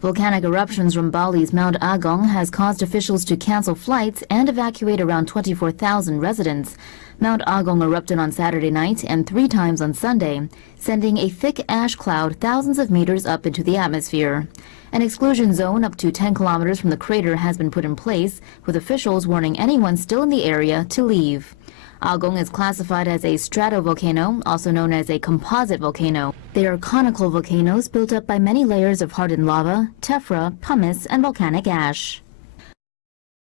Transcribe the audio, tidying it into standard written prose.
Volcanic eruptions from Bali's Mount Agong has caused officials to cancel flights and evacuate around 24,000 residents. Mount Agong erupted on Saturday night and 3 times on Sunday, sending a thick ash cloud thousands of meters up into the atmosphere. An exclusion zone up to 10 kilometers from the crater has been put in place, with officials warning anyone still in the area to leave. Agong is classified as a stratovolcano, also known as a composite volcano. They are conical volcanoes built up by many layers of hardened lava, tephra, pumice, and volcanic ash.